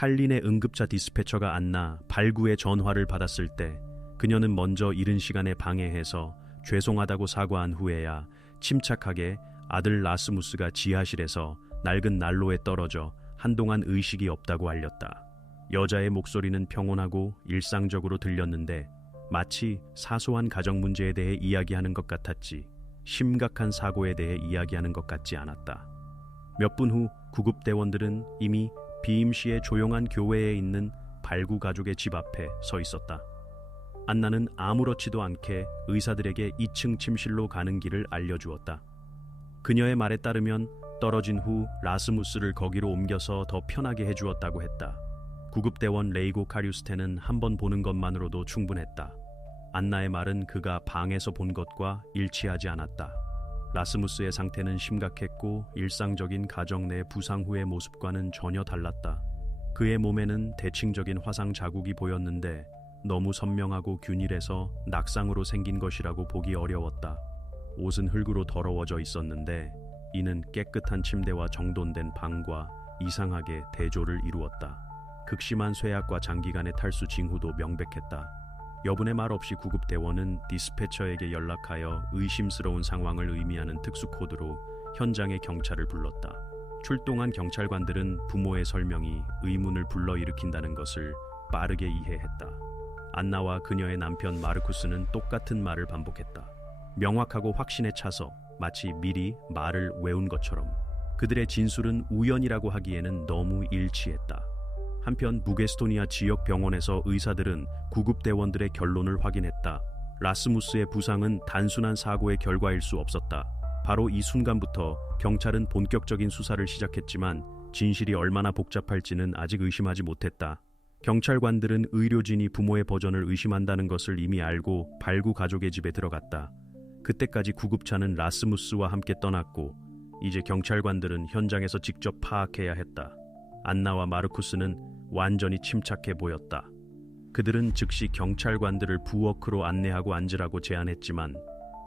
탈린의 응급차 디스패처가 안나 발구의 전화를 받았을 때 그녀는 먼저 이른 시간에 방해해서 죄송하다고 사과한 후에야 침착하게 아들 라스무스가 지하실에서 낡은 난로에 떨어져 한동안 의식이 없다고 알렸다. 여자의 목소리는 평온하고 일상적으로 들렸는데 마치 사소한 가정 문제에 대해 이야기하는 것 같았지 심각한 사고에 대해 이야기하는 것 같지 않았다. 몇 분 후 구급대원들은 이미 비임시의 조용한 교회에 있는 발구 가족의 집 앞에 서 있었다. 안나는 아무렇지도 않게 의사들에게 2층 침실로 가는 길을 알려주었다. 그녀의 말에 따르면 떨어진 후 라스무스를 거기로 옮겨서 더 편하게 해주었다고 했다. 구급대원 레이고 카류스테는 한 번 보는 것만으로도 충분했다. 안나의 말은 그가 방에서 본 것과 일치하지 않았다. 라스무스의 상태는 심각했고 일상적인 가정 내 부상 후의 모습과는 전혀 달랐다. 그의 몸에는 대칭적인 화상 자국이 보였는데 너무 선명하고 균일해서 낙상으로 생긴 것이라고 보기 어려웠다. 옷은 흙으로 더러워져 있었는데 이는 깨끗한 침대와 정돈된 방과 이상하게 대조를 이루었다. 극심한 쇠약과 장기간의 탈수 징후도 명백했다. 여분의 말 없이 구급대원은 디스패처에게 연락하여 의심스러운 상황을 의미하는 특수코드로 현장에 경찰을 불렀다. 출동한 경찰관들은 부모의 설명이 의문을 불러일으킨다는 것을 빠르게 이해했다. 안나와 그녀의 남편 마르쿠스는 똑같은 말을 반복했다. 명확하고 확신에 차서 마치 미리 말을 외운 것처럼. 그들의 진술은 우연이라고 하기에는 너무 일치했다. 한편 북에스토니아 지역 병원에서 의사들은 구급대원들의 결론을 확인했다. 라스무스의 부상은 단순한 사고의 결과일 수 없었다. 바로 이 순간부터 경찰은 본격적인 수사를 시작했지만 진실이 얼마나 복잡할지는 아직 의심하지 못했다. 경찰관들은 의료진이 부모의 버전을 의심한다는 것을 이미 알고 발구 가족의 집에 들어갔다. 그때까지 구급차는 라스무스와 함께 떠났고 이제 경찰관들은 현장에서 직접 파악해야 했다. 안나와 마르쿠스는 완전히 침착해 보였다. 그들은 즉시 경찰관들을 부워크로 안내하고 앉으라고 제안했지만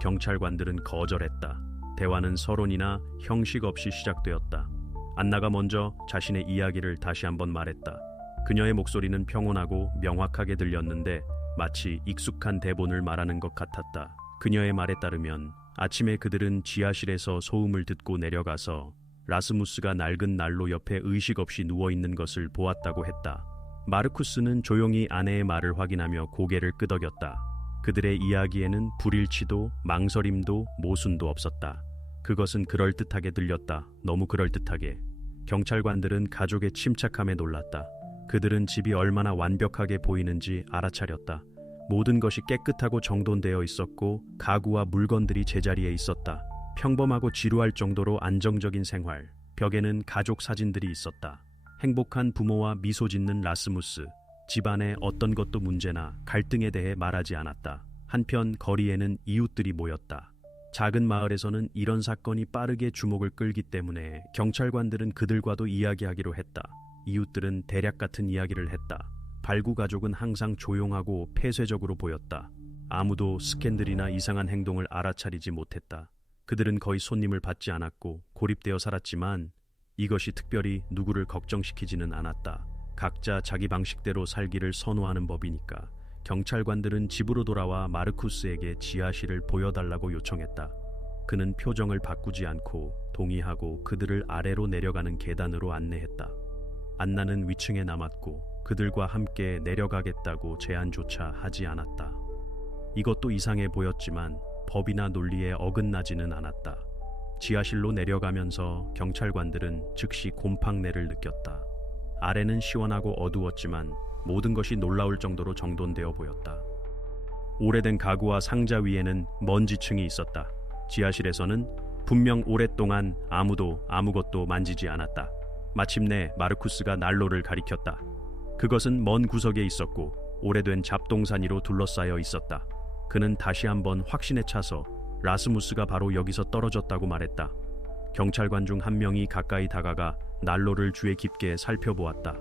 경찰관들은 거절했다. 대화는 서론이나 형식 없이 시작되었다. 안나가 먼저 자신의 이야기를 다시 한번 말했다. 그녀의 목소리는 평온하고 명확하게 들렸는데 마치 익숙한 대본을 말하는 것 같았다. 그녀의 말에 따르면 아침에 그들은 지하실에서 소음을 듣고 내려가서 라스무스가 낡은 난로 옆에 의식 없이 누워있는 것을 보았다고 했다. 마르쿠스는 조용히 아내의 말을 확인하며 고개를 끄덕였다. 그들의 이야기에는 불일치도 망설임도 모순도 없었다. 그것은 그럴듯하게 들렸다. 너무 그럴듯하게. 경찰관들은 가족의 침착함에 놀랐다. 그들은 집이 얼마나 완벽하게 보이는지 알아차렸다. 모든 것이 깨끗하고 정돈되어 있었고 가구와 물건들이 제자리에 있었다. 평범하고 지루할 정도로 안정적인 생활. 벽에는 가족 사진들이 있었다. 행복한 부모와 미소 짓는 라스무스. 집안의 어떤 것도 문제나 갈등에 대해 말하지 않았다. 한편 거리에는 이웃들이 모였다. 작은 마을에서는 이런 사건이 빠르게 주목을 끌기 때문에 경찰관들은 그들과도 이야기하기로 했다. 이웃들은 대략 같은 이야기를 했다. 발구 가족은 항상 조용하고 폐쇄적으로 보였다. 아무도 스캔들이나 이상한 행동을 알아차리지 못했다. 그들은 거의 손님을 받지 않았고 고립되어 살았지만 이것이 특별히 누구를 걱정시키지는 않았다. 각자 자기 방식대로 살기를 선호하는 법이니까. 경찰관들은 집으로 돌아와 마르쿠스에게 지하실을 보여달라고 요청했다. 그는 표정을 바꾸지 않고 동의하고 그들을 아래로 내려가는 계단으로 안내했다. 안나는 위층에 남았고 그들과 함께 내려가겠다고 제안조차 하지 않았다. 이것도 이상해 보였지만 법이나 논리에 어긋나지는 않았다. 지하실로 내려가면서 경찰관들은 즉시 곰팡내를 느꼈다. 아래는 시원하고 어두웠지만 모든 것이 놀라울 정도로 정돈되어 보였다. 오래된 가구와 상자 위에는 먼지층이 있었다. 지하실에서는 분명 오랫동안 아무도 아무것도 만지지 않았다. 마침내 마르쿠스가 난로를 가리켰다. 그것은 먼 구석에 있었고 오래된 잡동사니로 둘러싸여 있었다. 그는 다시 한번 확신에 차서 라스무스가 바로 여기서 떨어졌다고 말했다. 경찰관 중 한 명이 가까이 다가가 난로를 주의 깊게 살펴보았다.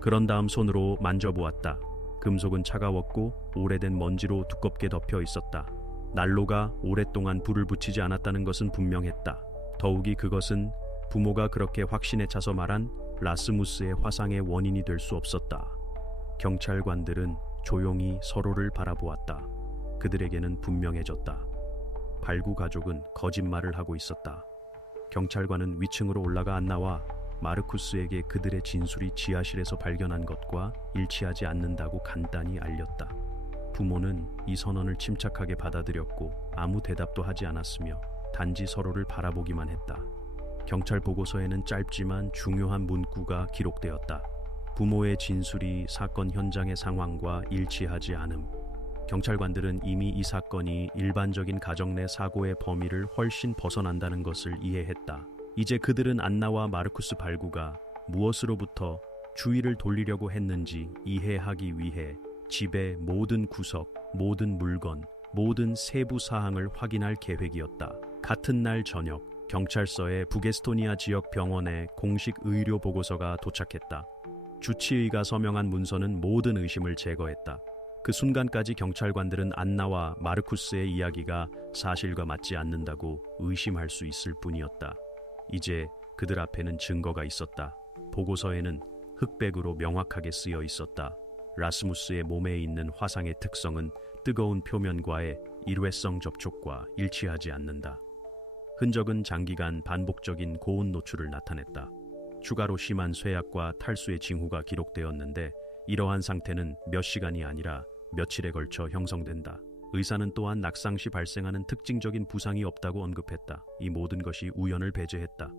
그런 다음 손으로 만져보았다. 금속은 차가웠고 오래된 먼지로 두껍게 덮여 있었다. 난로가 오랫동안 불을 붙이지 않았다는 것은 분명했다. 더욱이 그것은 부모가 그렇게 확신에 차서 말한 라스무스의 화상의 원인이 될 수 없었다. 경찰관들은 조용히 서로를 바라보았다. 그들에게는 분명해졌다. 발구 가족은 거짓말을 하고 있었다. 경찰관은 위층으로 올라가 안나와 마르쿠스에게 그들의 진술이 지하실에서 발견한 것과 일치하지 않는다고 간단히 알렸다. 부모는 이 선언을 침착하게 받아들였고 아무 대답도 하지 않았으며 단지 서로를 바라보기만 했다. 경찰 보고서에는 짧지만 중요한 문구가 기록되었다. 부모의 진술이 사건 현장의 상황과 일치하지 않음. 경찰관들은 이미 이 사건이 일반적인 가정 내 사고의 범위를 훨씬 벗어난다는 것을 이해했다. 이제 그들은 안나와 마르쿠스 발구가 무엇으로부터 주의를 돌리려고 했는지 이해하기 위해 집의 모든 구석, 모든 물건, 모든 세부 사항을 확인할 계획이었다. 같은 날 저녁, 경찰서의 북에스토니아 지역 병원에 공식 의료 보고서가 도착했다. 주치의가 서명한 문서는 모든 의심을 제거했다. 그 순간까지 경찰관들은 안나와 마르쿠스의 이야기가 사실과 맞지 않는다고 의심할 수 있을 뿐이었다. 이제 그들 앞에는 증거가 있었다. 보고서에는 흑백으로 명확하게 쓰여 있었다. 라스무스의 몸에 있는 화상의 특성은 뜨거운 표면과의 일회성 접촉과 일치하지 않는다. 흔적은 장기간 반복적인 고온 노출을 나타냈다. 추가로 심한 쇠약과 탈수의 징후가 기록되었는데 이러한 상태는 몇 시간이 아니라 며칠에 걸쳐 형성된다. 의사는 또한 낙상 시 발생하는 특징적인 부상이 없다고 언급했다. 이 모든 것이 우연을 배제했다.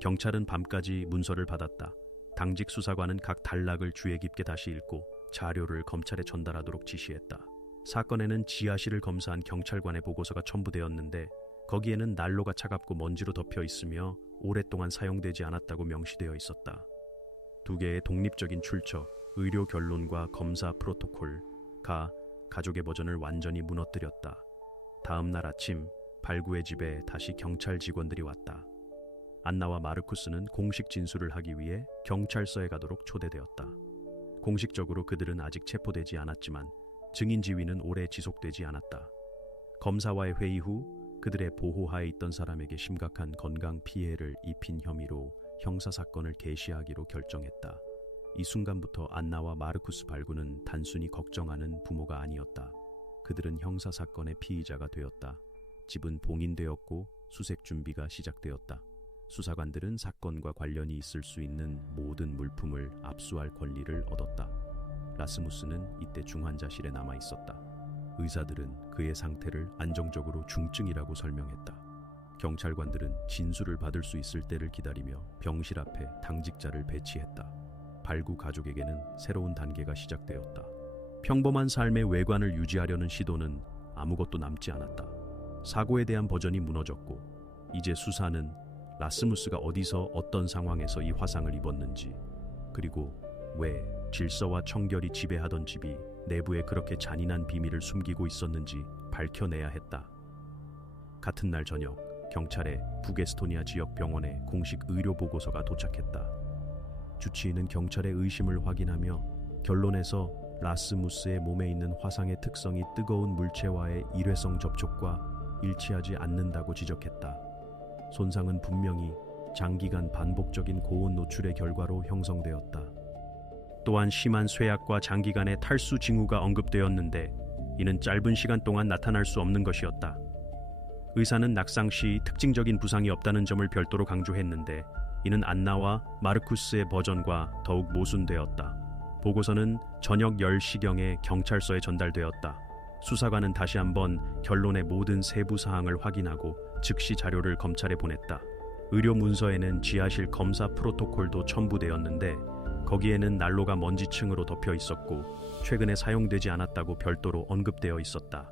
경찰은 밤까지 문서를 받았다. 당직 수사관은 각 단락을 주의 깊게 다시 읽고 자료를 검찰에 전달하도록 지시했다. 사건에는 지하실을 검사한 경찰관의 보고서가 첨부되었는데 거기에는 난로가 차갑고 먼지로 덮여 있으며 오랫동안 사용되지 않았다고 명시되어 있었다. 두 개의 독립적인 출처, 의료 결론과 검사 프로토콜가 가족의 버전을 완전히 무너뜨렸다. 다음 날 아침 발구의 집에 다시 경찰 직원들이 왔다. 안나와 마르쿠스는 공식 진술을 하기 위해 경찰서에 가도록 초대되었다. 공식적으로 그들은 아직 체포되지 않았지만 증인 지위는 오래 지속되지 않았다. 검사와의 회의 후 그들의 보호하에 있던 사람에게 심각한 건강 피해를 입힌 혐의로 형사사건을 개시하기로 결정했다. 이 순간부터 안나와 마르쿠스 발구는 단순히 걱정하는 부모가 아니었다. 그들은 형사사건의 피의자가 되었다. 집은 봉인되었고 수색 준비가 시작되었다. 수사관들은 사건과 관련이 있을 수 있는 모든 물품을 압수할 권리를 얻었다. 라스무스는 이때 중환자실에 남아 있었다. 의사들은 그의 상태를 안정적으로 중증이라고 설명했다. 경찰관들은 진술을 받을 수 있을 때를 기다리며 병실 앞에 당직자를 배치했다. 발구 가족에게는 새로운 단계가 시작되었다. 평범한 삶의 외관을 유지하려는 시도는 아무것도 남지 않았다. 사고에 대한 버전이 무너졌고 이제 수사는 라스무스가 어디서 어떤 상황에서 이 화상을 입었는지, 그리고 왜 질서와 청결이 지배하던 집이 내부에 그렇게 잔인한 비밀을 숨기고 있었는지 밝혀내야 했다. 같은 날 저녁, 경찰의 북에스토니아 지역 병원에 공식 의료 보고서가 도착했다. 주치의는 경찰의 의심을 확인하며 결론에서 라스무스의 몸에 있는 화상의 특성이 뜨거운 물체와의 일회성 접촉과 일치하지 않는다고 지적했다. 손상은 분명히 장기간 반복적인 고온 노출의 결과로 형성되었다. 또한 심한 쇠약과 장기간의 탈수 징후가 언급되었는데 이는 짧은 시간 동안 나타날 수 없는 것이었다. 의사는 낙상 시 특징적인 부상이 없다는 점을 별도로 강조했는데 이는 안나와 마르쿠스의 버전과 더욱 모순되었다. 보고서는 저녁 10시경에 경찰서에 전달되었다. 수사관은 다시 한번 결론의 모든 세부 사항을 확인하고 즉시 자료를 검찰에 보냈다. 의료 문서에는 지하실 검사 프로토콜도 첨부되었는데 거기에는 난로가 먼지층으로 덮여 있었고 최근에 사용되지 않았다고 별도로 언급되어 있었다.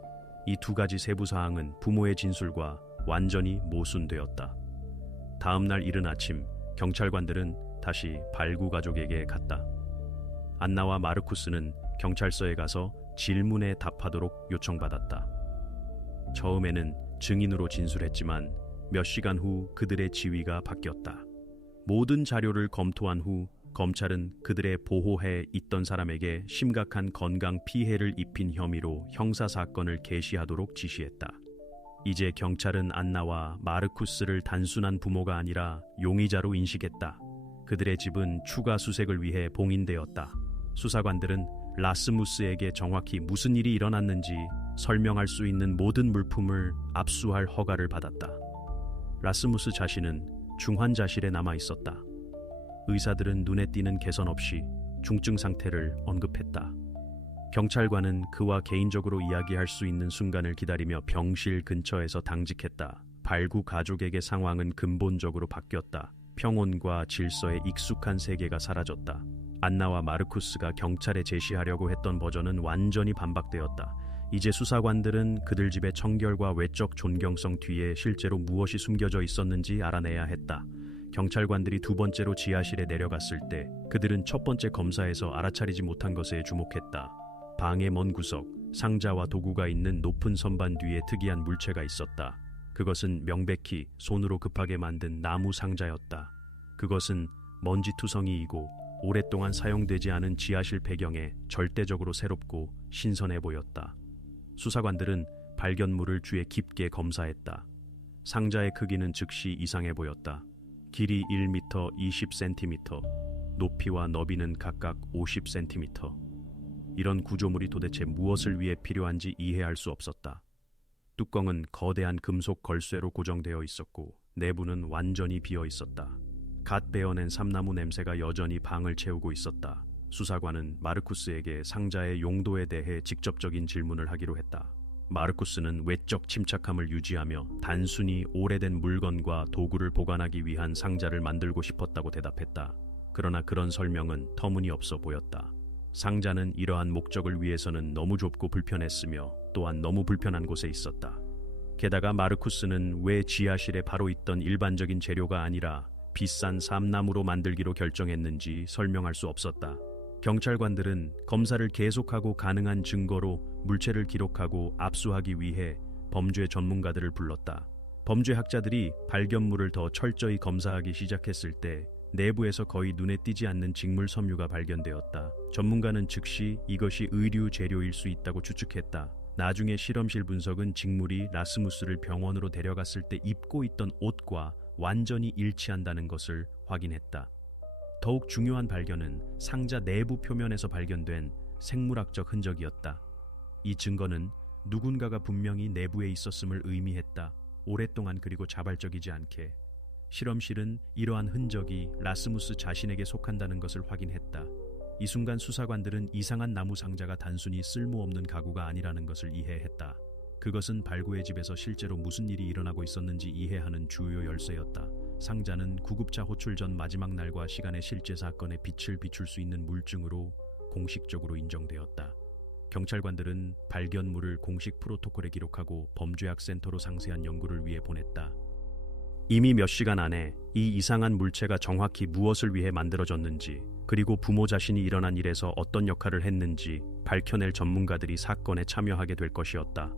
이 두 가지 세부 사항은 부모의 진술과 완전히 모순되었다. 다음 날 이른 아침, 경찰관들은 다시 발구 가족에게 갔다. 안나와 마르쿠스는 경찰서에 가서 질문에 답하도록 요청받았다. 처음에는 증인으로 진술했지만 몇 시간 후 그들의 지위가 바뀌었다. 모든 자료를 검토한 후 검찰은 그들의 보호해 있던 사람에게 심각한 건강 피해를 입힌 혐의로 형사사건을 개시하도록 지시했다. 이제 경찰은 안나와 마르쿠스를 단순한 부모가 아니라 용의자로 인식했다. 그들의 집은 추가 수색을 위해 봉인되었다. 수사관들은 라스무스에게 정확히 무슨 일이 일어났는지 설명할 수 있는 모든 물품을 압수할 허가를 받았다. 라스무스 자신은 중환자실에 남아 있었다. 의사들은 눈에 띄는 개선 없이 중증 상태를 언급했다. 경찰관은 그와 개인적으로 이야기할 수 있는 순간을 기다리며 병실 근처에서 당직했다. 발구 가족에게 상황은 근본적으로 바뀌었다. 평온과 질서에 익숙한 세계가 사라졌다. 안나와 마르쿠스가 경찰에 제시하려고 했던 버전은 완전히 반박되었다. 이제 수사관들은 그들 집의 청결과 외적 존경성 뒤에 실제로 무엇이 숨겨져 있었는지 알아내야 했다. 경찰관들이 두 번째로 지하실에 내려갔을 때 그들은 첫 번째 검사에서 알아차리지 못한 것에 주목했다. 방의 먼 구석, 상자와 도구가 있는 높은 선반 뒤에 특이한 물체가 있었다. 그것은 명백히 손으로 급하게 만든 나무 상자였다. 그것은 먼지투성이이고 오랫동안 사용되지 않은 지하실 배경에 절대적으로 새롭고 신선해 보였다. 수사관들은 발견물을 쥐에 깊게 검사했다. 상자의 크기는 즉시 이상해 보였다. 길이 1m 20cm, 높이와 너비는 각각 50cm. 이런 구조물이 도대체 무엇을 위해 필요한지 이해할 수 없었다. 뚜껑은 거대한 금속 걸쇠로 고정되어 있었고 내부는 완전히 비어 있었다. 갓 베어낸 삼나무 냄새가 여전히 방을 채우고 있었다. 수사관은 마르쿠스에게 상자의 용도에 대해 직접적인 질문을 하기로 했다. 마르쿠스는 외적 침착함을 유지하며 단순히 오래된 물건과 도구를 보관하기 위한 상자를 만들고 싶었다고 대답했다. 그러나 그런 설명은 터무니없어 보였다. 상자는 이러한 목적을 위해서는 너무 좁고 불편했으며 또한 너무 불편한 곳에 있었다. 게다가 마르쿠스는 왜 지하실에 바로 있던 일반적인 재료가 아니라 비싼 삼나무로 만들기로 결정했는지 설명할 수 없었다. 경찰관들은 검사를 계속하고 가능한 증거로 물체를 기록하고 압수하기 위해 범죄 전문가들을 불렀다. 범죄학자들이 발견물을 더 철저히 검사하기 시작했을 때 내부에서 거의 눈에 띄지 않는 직물 섬유가 발견되었다. 전문가는 즉시 이것이 의류 재료일 수 있다고 추측했다. 나중에 실험실 분석은 직물이 라스무스를 병원으로 데려갔을 때 입고 있던 옷과 완전히 일치한다는 것을 확인했다. 더욱 중요한 발견은 상자 내부 표면에서 발견된 생물학적 흔적이었다. 이 증거는 누군가가 분명히 내부에 있었음을 의미했다. 오랫동안 그리고 자발적이지 않게. 실험실은 이러한 흔적이 라스무스 자신에게 속한다는 것을 확인했다. 이 순간 수사관들은 이상한 나무 상자가 단순히 쓸모없는 가구가 아니라는 것을 이해했다. 그것은 발구의 집에서 실제로 무슨 일이 일어나고 있었는지 이해하는 주요 열쇠였다. 상자는 구급차 호출 전 마지막 날과 시간의 실제 사건에 빛을 비출 수 있는 물증으로 공식적으로 인정되었다. 경찰관들은 발견물을 공식 프로토콜에 기록하고 범죄학센터로 상세한 연구를 위해 보냈다. 이미 몇 시간 안에 이 이상한 물체가 정확히 무엇을 위해 만들어졌는지, 그리고 부모 자신이 일어난 일에서 어떤 역할을 했는지 밝혀낼 전문가들이 사건에 참여하게 될 것이었다.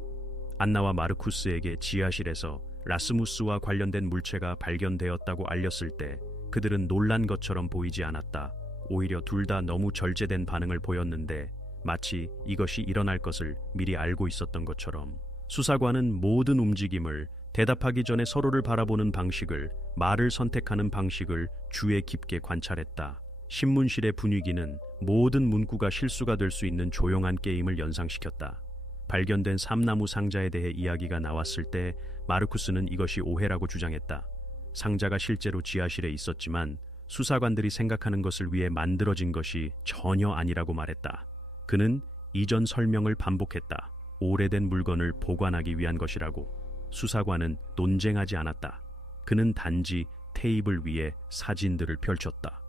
안나와 마르쿠스에게 지하실에서 라스무스와 관련된 물체가 발견되었다고 알렸을 때 그들은 놀란 것처럼 보이지 않았다. 오히려 둘 다 너무 절제된 반응을 보였는데 마치 이것이 일어날 것을 미리 알고 있었던 것처럼. 수사관은 모든 움직임을, 대답하기 전에 서로를 바라보는 방식을, 말을 선택하는 방식을 주의 깊게 관찰했다. 신문실의 분위기는 모든 문구가 실수가 될 수 있는 조용한 게임을 연상시켰다. 발견된 삼나무 상자에 대해 이야기가 나왔을 때 마르쿠스는 이것이 오해라고 주장했다. 상자가 실제로 지하실에 있었지만 수사관들이 생각하는 것을 위해 만들어진 것이 전혀 아니라고 말했다. 그는 이전 설명을 반복했다. 오래된 물건을 보관하기 위한 것이라고. 수사관은 논쟁하지 않았다. 그는 단지 테이블 위에 사진들을 펼쳤다.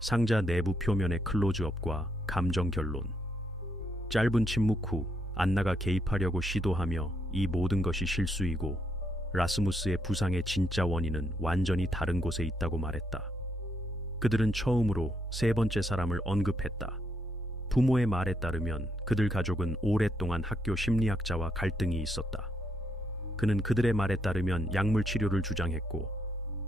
상자 내부 표면의 클로즈업과 감정 결론. 짧은 침묵 후 안나가 개입하려고 시도하며 이 모든 것이 실수이고 라스무스의 부상의 진짜 원인은 완전히 다른 곳에 있다고 말했다. 그들은 처음으로 세 번째 사람을 언급했다. 부모의 말에 따르면 그들 가족은 오랫동안 학교 심리학자와 갈등이 있었다. 그는 그들의 말에 따르면 약물 치료를 주장했고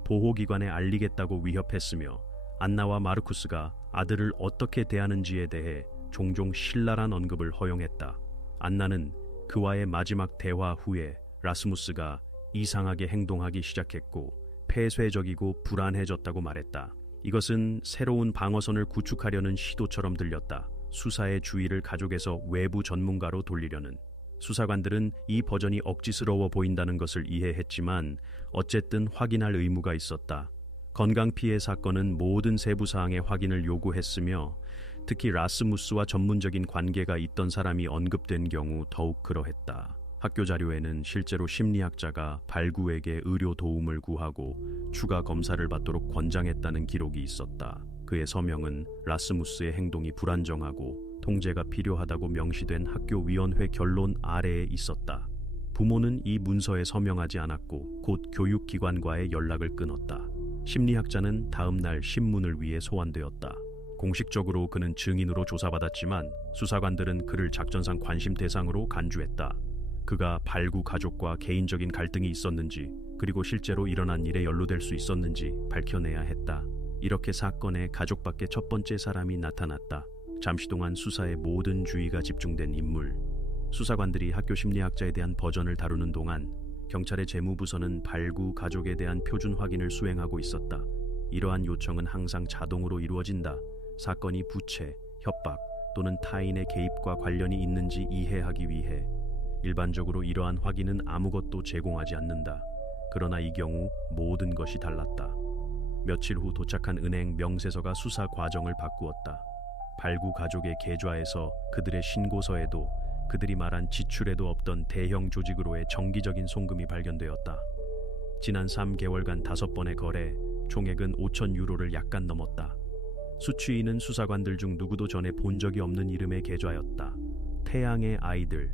보호기관에 알리겠다고 위협했으며 안나와 마르쿠스가 아들을 어떻게 대하는지에 대해 종종 신랄한 언급을 허용했다. 안나는 그와의 마지막 대화 후에 라스무스가 이상하게 행동하기 시작했고 폐쇄적이고 불안해졌다고 말했다. 이것은 새로운 방어선을 구축하려는 시도처럼 들렸다. 수사의 주의를 가족에서 외부 전문가로 돌리려는. 수사관들은 이 버전이 억지스러워 보인다는 것을 이해했지만 어쨌든 확인할 의무가 있었다. 건강 피해 사건은 모든 세부 사항의 확인을 요구했으며 특히 라스무스와 전문적인 관계가 있던 사람이 언급된 경우 더욱 그러했다. 학교 자료에는 실제로 심리학자가 발구에게 의료 도움을 구하고 추가 검사를 받도록 권장했다는 기록이 있었다. 그의 서명은 라스무스의 행동이 불안정하고 통제가 필요하다고 명시된 학교위원회 결론 아래에 있었다. 부모는 이 문서에 서명하지 않았고 곧 교육기관과의 연락을 끊었다. 심리학자는 다음 날 신문을 위해 소환되었다. 공식적으로 그는 증인으로 조사받았지만 수사관들은 그를 작전상 관심 대상으로 간주했다. 그가 발구 가족과 개인적인 갈등이 있었는지 그리고 실제로 일어난 일에 연루될 수 있었는지 밝혀내야 했다. 이렇게 사건의 가족밖에 첫 번째 사람이 나타났다. 잠시 동안 수사의 모든 주의가 집중된 인물. 수사관들이 학교 심리학자에 대한 버전을 다루는 동안 경찰의 재무부서는 발구 가족에 대한 표준 확인을 수행하고 있었다. 이러한 요청은 항상 자동으로 이루어진다. 사건이 부채, 협박 또는 타인의 개입과 관련이 있는지 이해하기 위해. 일반적으로 이러한 확인은 아무것도 제공하지 않는다. 그러나 이 경우 모든 것이 달랐다. 며칠 후 도착한 은행 명세서가 수사 과정을 바꾸었다. 발구 가족의 계좌에서 그들의 신고서에도 그들이 말한 지출에도 없던 대형 조직으로의 정기적인 송금이 발견되었다. 지난 3개월간 5번의 거래, 총액은 5천 유로를 약간 넘었다. 수취인은 수사관들 중 누구도 전에 본 적이 없는 이름의 계좌였다. 태양의 아이들.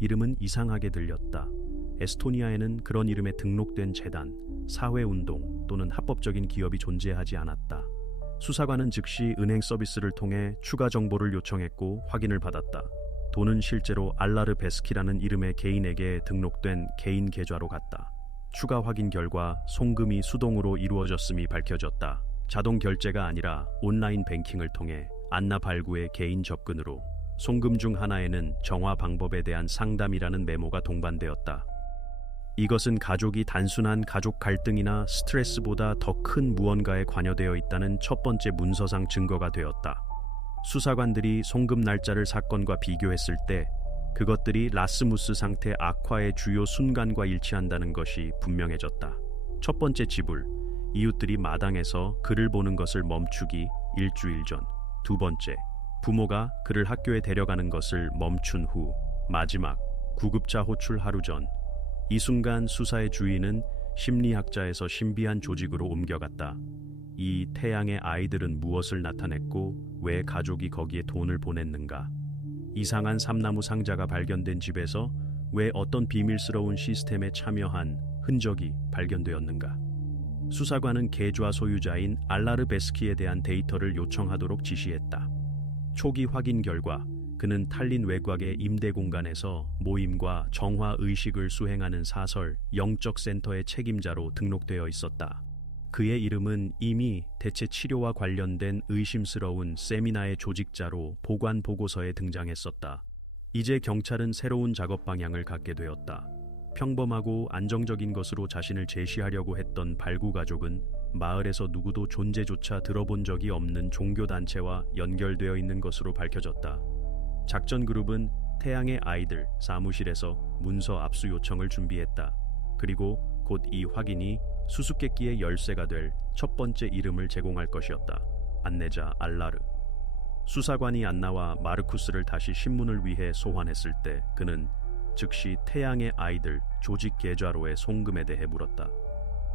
이름은 이상하게 들렸다. 에스토니아에는 그런 이름에 등록된 재단, 사회운동 또는 합법적인 기업이 존재하지 않았다. 수사관은 즉시 은행 서비스를 통해 추가 정보를 요청했고 확인을 받았다. 돈은 실제로 알라르 베스키라는 이름의 개인에게 등록된 개인 계좌로 갔다. 추가 확인 결과 송금이 수동으로 이루어졌음이 밝혀졌다. 자동 결제가 아니라 온라인 뱅킹을 통해 안나 발구의 개인 접근으로. 송금 중 하나에는 정화 방법에 대한 상담이라는 메모가 동반되었다. 이것은 가족이 단순한 가족 갈등이나 스트레스보다 더 큰 무언가에 관여되어 있다는 첫 번째 문서상 증거가 되었다. 수사관들이 송금 날짜를 사건과 비교했을 때 그것들이 라스무스 상태 악화의 주요 순간과 일치한다는 것이 분명해졌다. 첫 번째 지불, 이웃들이 마당에서 그를 보는 것을 멈추기 일주일 전. 두 번째, 부모가 그를 학교에 데려가는 것을 멈춘 후. 마지막, 구급차 호출 하루 전. 이 순간 수사의 주의는 심리학자에서 신비한 조직으로 옮겨갔다. 이 태양의 아이들은 무엇을 나타냈고 왜 가족이 거기에 돈을 보냈는가? 이상한 삼나무 상자가 발견된 집에서 왜 어떤 비밀스러운 시스템에 참여한 흔적이 발견되었는가? 수사관은 계좌 소유자인 알라르 베스키에 대한 데이터를 요청하도록 지시했다. 초기 확인 결과 그는 탈린 외곽의 임대 공간에서 모임과 정화 의식을 수행하는 사설 영적 센터의 책임자로 등록되어 있었다. 그의 이름은 이미 대체 치료와 관련된 의심스러운 세미나의 조직자로 보관 보고서에 등장했었다. 이제 경찰은 새로운 작업 방향을 갖게 되었다. 평범하고 안정적인 것으로 자신을 제시하려고 했던 발구 가족은 마을에서 누구도 존재조차 들어본 적이 없는 종교단체와 연결되어 있는 것으로 밝혀졌다. 작전 그룹은 태양의 아이들 사무실에서 문서 압수 요청을 준비했다. 그리고 곧 이 확인이 수수께끼의 열쇠가 될 첫 번째 이름을 제공할 것이었다. 안내자 알라르. 수사관이 안나와 마르쿠스를 다시 신문을 위해 소환했을 때 그는 즉시 태양의 아이들 조직 계좌로의 송금에 대해 물었다.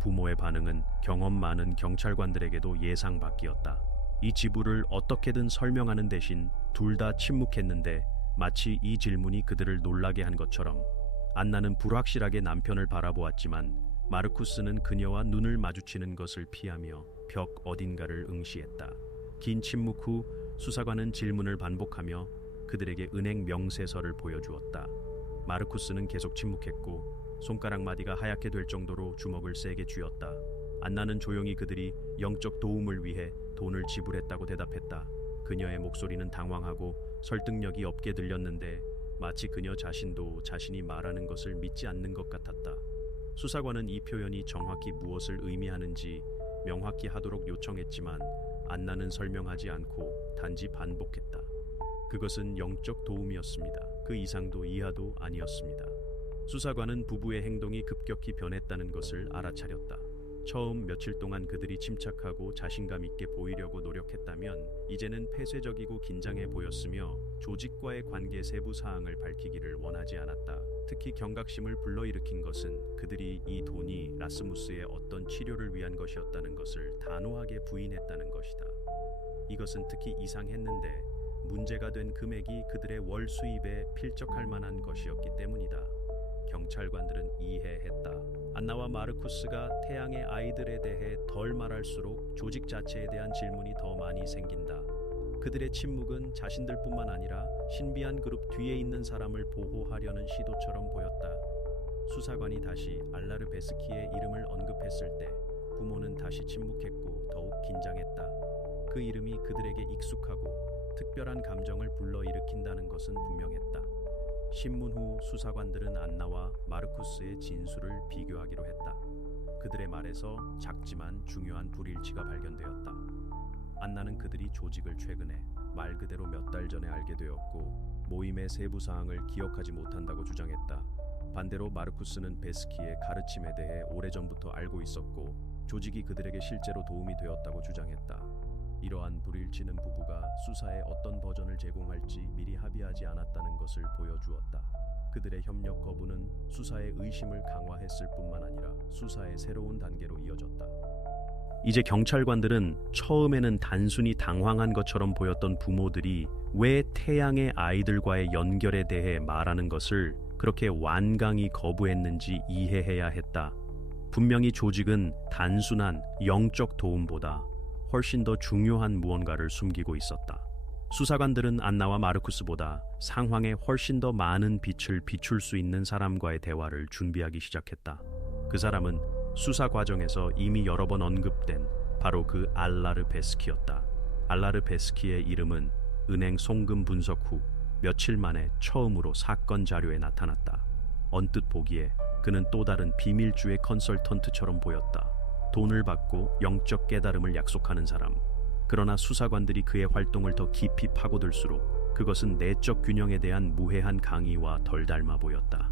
부모의 반응은 경험 많은 경찰관들에게도 예상 밖이었다. 이 지불을 어떻게든 설명하는 대신 둘 다 침묵했는데 마치 이 질문이 그들을 놀라게 한 것처럼. 안나는 불확실하게 남편을 바라보았지만 마르쿠스는 그녀와 눈을 마주치는 것을 피하며 벽 어딘가를 응시했다. 긴 침묵 후 수사관은 질문을 반복하며 그들에게 은행 명세서를 보여주었다. 마르쿠스는 계속 침묵했고 손가락 마디가 하얗게 될 정도로 주먹을 세게 쥐었다. 안나는 조용히 그들이 영적 도움을 위해 돈을 지불했다고 대답했다. 그녀의 목소리는 당황하고 설득력이 없게 들렸는데 마치 그녀 자신도 자신이 말하는 것을 믿지 않는 것 같았다. 수사관은 이 표현이 정확히 무엇을 의미하는지 명확히 하도록 요청했지만 안나는 설명하지 않고 단지 반복했다. 그것은 영적 도움이었습니다. 그 이상도 이하도 아니었습니다. 수사관은 부부의 행동이 급격히 변했다는 것을 알아차렸다. 처음 며칠 동안 그들이 침착하고 자신감 있게 보이려고 노력했다면 이제는 폐쇄적이고 긴장해 보였으며 조직과의 관계 세부 사항을 밝히기를 원하지 않았다. 특히 경각심을 불러일으킨 것은 그들이 이 돈이 라스무스의 어떤 치료를 위한 것이었다는 것을 단호하게 부인했다는 것이다. 이것은 특히 이상했는데 문제가 된 금액이 그들의 월 수입에 필적할 만한 것이었기 때문이다. 경찰관들은 이해했다. 안나와 마르쿠스가 태양의 아이들에 대해 덜 말할수록 조직 자체에 대한 질문이 더 많이 생긴다. 그들의 침묵은 자신들뿐만 아니라 신비한 그룹 뒤에 있는 사람을 보호하려는 시도처럼 보였다. 수사관이 다시 알라르 베스키의 이름을 언급했을 때 부모는 다시 침묵했고 더욱 긴장했다. 그 이름이 그들에게 익숙하고 특별한 감정을 불러일으킨다는 것은 분명했다. 신문 후 수사관들은 안나와 마르쿠스의 진술을 비교하기로 했다. 그들의 말에서 작지만 중요한 불일치가 발견되었다. 안나는 그들이 조직을 최근에 말 그대로 몇 달 전에 알게 되었고 모임의 세부 사항을 기억하지 못한다고 주장했다. 반대로 마르쿠스는 베스키의 가르침에 대해 오래전부터 알고 있었고 조직이 그들에게 실제로 도움이 되었다고 주장했다. 이러한 불일치는 부부가 수사에 어떤 버전을 제공할지 미리 합의하지 않았다는 것을 보여주었다. 그들의 협력 거부는 수사의 의심을 강화했을 뿐만 아니라 수사의 새로운 단계로 이어졌다. 이제 경찰관들은 처음에는 단순히 당황한 것처럼 보였던 부모들이 왜 태양의 아이들과의 연결에 대해 말하는 것을 그렇게 완강히 거부했는지 이해해야 했다. 분명히 조직은 단순한 영적 도움보다 훨씬 더 중요한 무언가를 숨기고 있었다. 수사관들은 안나와 마르쿠스보다 상황에 훨씬 더 많은 빛을 비출 수 있는 사람과의 대화를 준비하기 시작했다. 그 사람은 수사 과정에서 이미 여러 번 언급된 바로 그 알라르 베스키였다. 알라르 베스키의 이름은 은행 송금 분석 후 며칠 만에 처음으로 사건 자료에 나타났다. 언뜻 보기에 그는 또 다른 비밀주의 컨설턴트처럼 보였다. 돈을 받고 영적 깨달음을 약속하는 사람. 그러나 수사관들이 그의 활동을 더 깊이 파고들수록 그것은 내적 균형에 대한 무해한 강의와 덜 닮아 보였다.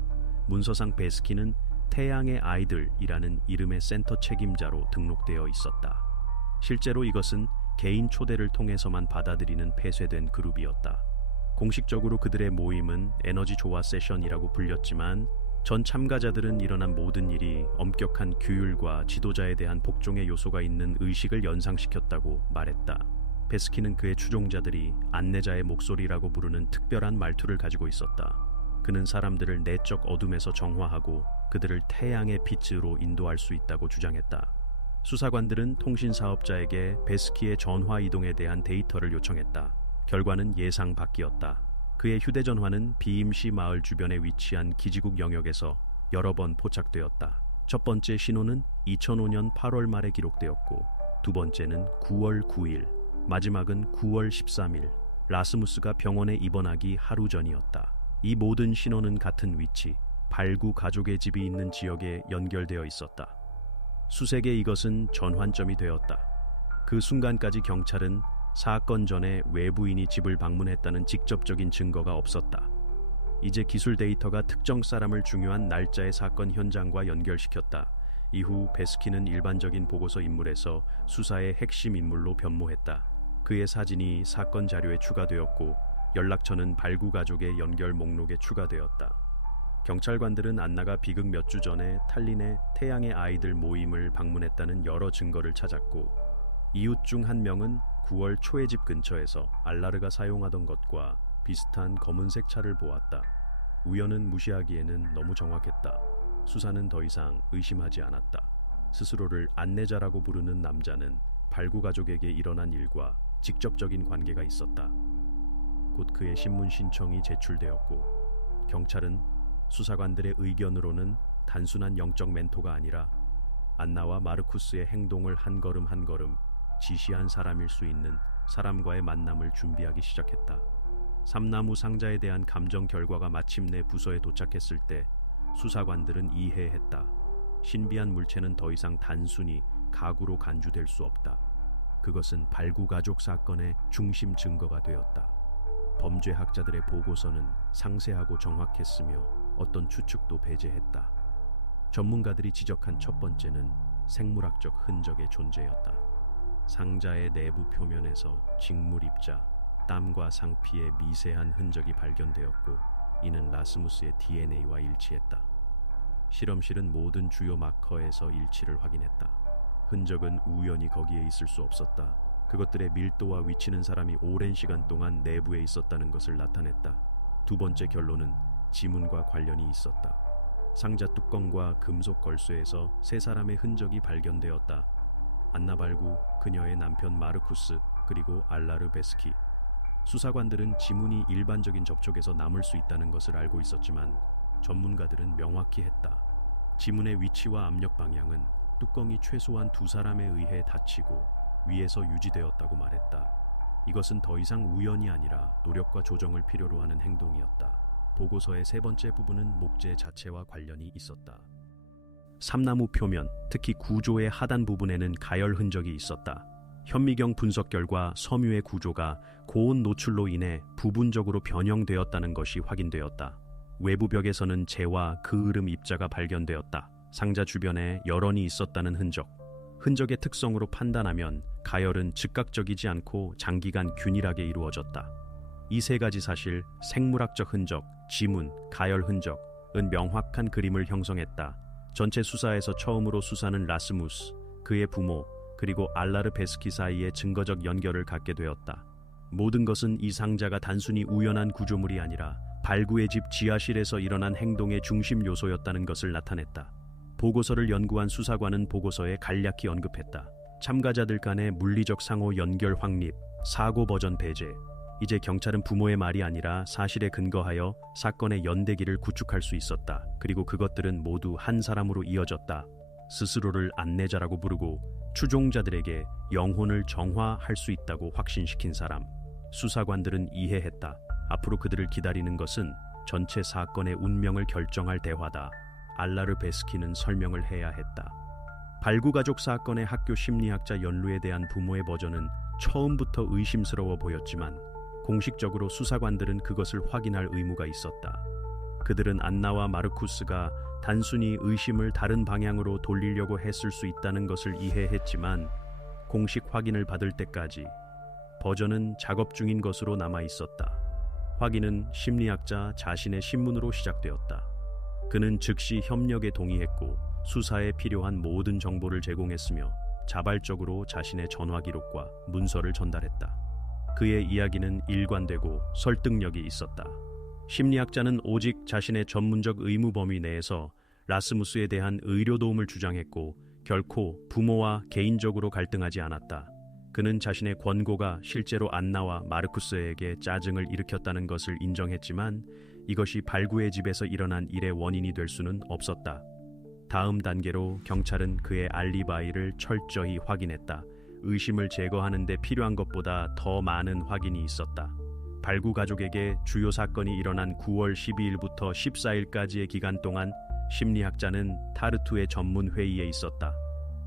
문서상 베스키는 태양의 아이들이라는 이름의 센터 책임자로 등록되어 있었다. 실제로 이것은 개인 초대를 통해서만 받아들이는 폐쇄된 그룹이었다. 공식적으로 그들의 모임은 에너지 조화 세션이라고 불렸지만 전 참가자들은 일어난 모든 일이 엄격한 규율과 지도자에 대한 복종의 요소가 있는 의식을 연상시켰다고 말했다. 베스키는 그의 추종자들이 안내자의 목소리라고 부르는 특별한 말투를 가지고 있었다. 그는 사람들을 내적 어둠에서 정화하고 그들을 태양의 빛으로 인도할 수 있다고 주장했다. 수사관들은 통신사업자에게 베스키의 전화 이동에 대한 데이터를 요청했다. 결과는 예상 밖이었다. 그의 휴대전화는 비임시 마을 주변에 위치한 기지국 영역에서 여러 번 포착되었다. 첫 번째 신호는 2005년 8월 말에 기록되었고 두 번째는 9월 9일, 마지막은 9월 13일, 라스무스가 병원에 입원하기 하루 전이었다. 이 모든 신호는 같은 위치, 발구 가족의 집이 있는 지역에 연결되어 있었다. 수색에 이것은 전환점이 되었다. 그 순간까지 경찰은 사건 전에 외부인이 집을 방문했다는 직접적인 증거가 없었다. 이제 기술 데이터가 특정 사람을 중요한 날짜의 사건 현장과 연결시켰다. 이후 베스키는 일반적인 보고서 인물에서 수사의 핵심 인물로 변모했다. 그의 사진이 사건 자료에 추가되었고 연락처는 발구 가족의 연결 목록에 추가되었다. 경찰관들은 안나가 비극 몇 주 전에 탈린의 태양의 아이들 모임을 방문했다는 여러 증거를 찾았고 이웃 중 한 명은 9월 초의 집 근처에서 알라르가 사용하던 것과 비슷한 검은색 차를 보았다. 우연은 무시하기에는 너무 정확했다. 수사는 더 이상 의심하지 않았다. 스스로를 안내자라고 부르는 남자는 발구 가족에게 일어난 일과 직접적인 관계가 있었다. 곧 그의 신문 신청이 제출되었고 경찰은 수사관들의 의견으로는 단순한 영적 멘토가 아니라 안나와 마르쿠스의 행동을 한 걸음 한 걸음 지시한 사람일 수 있는 사람과의 만남을 준비하기 시작했다. 삼나무 상자에 대한 감정 결과가 마침내 부서에 도착했을 때 수사관들은 이해했다. 신비한 물체는 더 이상 단순히 가구로 간주될 수 없다. 그것은 발구 가족 사건의 중심 증거가 되었다. 범죄학자들의 보고서는 상세하고 정확했으며 어떤 추측도 배제했다. 전문가들이 지적한 첫 번째는 생물학적 흔적의 존재였다. 상자의 내부 표면에서 직물 입자, 땀과 상피의 미세한 흔적이 발견되었고 이는 라스무스의 DNA와 일치했다. 실험실은 모든 주요 마커에서 일치를 확인했다. 흔적은 우연히 거기에 있을 수 없었다. 그것들의 밀도와 위치는 사람이 오랜 시간 동안 내부에 있었다는 것을 나타냈다. 두 번째 결론은 지문과 관련이 있었다. 상자 뚜껑과 금속 걸쇠에서 세 사람의 흔적이 발견되었다. 안나 발구, 그녀의 남편 마르쿠스, 그리고 알라르 베스키. 수사관들은 지문이 일반적인 접촉에서 남을 수 있다는 것을 알고 있었지만 전문가들은 명확히 했다. 지문의 위치와 압력 방향은 뚜껑이 최소한 두 사람에 의해 닫히고 위에서 유지되었다고 말했다. 이것은 더 이상 우연이 아니라 노력과 조정을 필요로 하는 행동이었다. 보고서의 세 번째 부분은 목재 자체와 관련이 있었다. 삼나무 표면, 특히 구조의 하단 부분에는 가열 흔적이 있었다. 현미경 분석 결과 섬유의 구조가 고온 노출로 인해 부분적으로 변형되었다는 것이 확인되었다. 외부 벽에서는 재와 그을음 입자가 발견되었다. 상자 주변에 열원이 있었다는 흔적. 흔적의 특성으로 판단하면 가열은 즉각적이지 않고 장기간 균일하게 이루어졌다. 이 세 가지 사실, 생물학적 흔적, 지문, 가열 흔적은 명확한 그림을 형성했다. 전체 수사에서 처음으로 수사는 라스무스, 그의 부모, 그리고 알라르 베스키 사이의 증거적 연결을 갖게 되었다. 모든 것은 이 상자가 단순히 우연한 구조물이 아니라 발구의 집 지하실에서 일어난 행동의 중심 요소였다는 것을 나타냈다. 보고서를 연구한 수사관은 보고서에 간략히 언급했다. 참가자들 간의 물리적 상호 연결 확립, 사고 버전 배제. 이제 경찰은 부모의 말이 아니라 사실에 근거하여 사건의 연대기를 구축할 수 있었다. 그리고 그것들은 모두 한 사람으로 이어졌다. 스스로를 안내자라고 부르고 추종자들에게 영혼을 정화할 수 있다고 확신시킨 사람. 수사관들은 이해했다. 앞으로 그들을 기다리는 것은 전체 사건의 운명을 결정할 대화다. 알라르 베스키는 설명을 해야 했다. 발구가족 사건의 학교 심리학자 연루에 대한 부모의 버전은 처음부터 의심스러워 보였지만 공식적으로 수사관들은 그것을 확인할 의무가 있었다. 그들은 안나와 마르쿠스가 단순히 의심을 다른 방향으로 돌리려고 했을 수 있다는 것을 이해했지만 공식 확인을 받을 때까지 버전은 작업 중인 것으로 남아 있었다. 확인은 심리학자 자신의 신문으로 시작되었다. 그는 즉시 협력에 동의했고 수사에 필요한 모든 정보를 제공했으며 자발적으로 자신의 전화 기록과 문서를 전달했다. 그의 이야기는 일관되고 설득력이 있었다. 심리학자는 오직 자신의 전문적 의무 범위 내에서 라스무스에 대한 의료 도움을 주장했고 결코 부모와 개인적으로 갈등하지 않았다. 그는 자신의 권고가 실제로 안나와 마르쿠스에게 짜증을 일으켰다는 것을 인정했지만 이것이 발구의 집에서 일어난 일의 원인이 될 수는 없었다. 다음 단계로 경찰은 그의 알리바이를 철저히 확인했다. 의심을 제거하는 데 필요한 것보다 더 많은 확인이 있었다. 발구 가족에게 주요 사건이 일어난 9월 12일부터 14일까지의 기간 동안 심리학자는 타르투의 전문 회의에 있었다.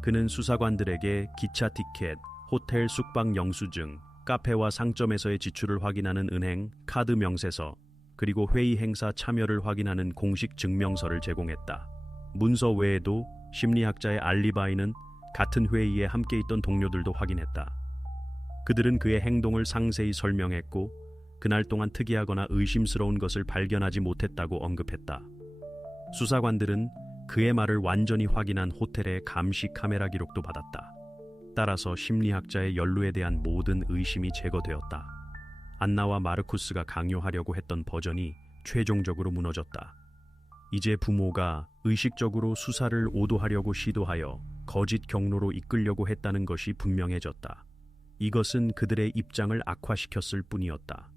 그는 수사관들에게 기차 티켓, 호텔 숙박 영수증, 카페와 상점에서의 지출을 확인하는 은행, 카드 명세서, 그리고 회의 행사 참여를 확인하는 공식 증명서를 제공했다. 문서 외에도 심리학자의 알리바이는 같은 회의에 함께 있던 동료들도 확인했다. 그들은 그의 행동을 상세히 설명했고 그날 동안 특이하거나 의심스러운 것을 발견하지 못했다고 언급했다. 수사관들은 그의 말을 완전히 확인한 호텔의 감시 카메라 기록도 받았다. 따라서 심리학자의 연루에 대한 모든 의심이 제거되었다. 안나와 마르쿠스가 강요하려고 했던 버전이 최종적으로 무너졌다. 이제 부모가 의식적으로 수사를 오도하려고 시도하여 거짓 경로로 이끌려고 했다는 것이 분명해졌다. 이것은 그들의 입장을 악화시켰을 뿐이었다.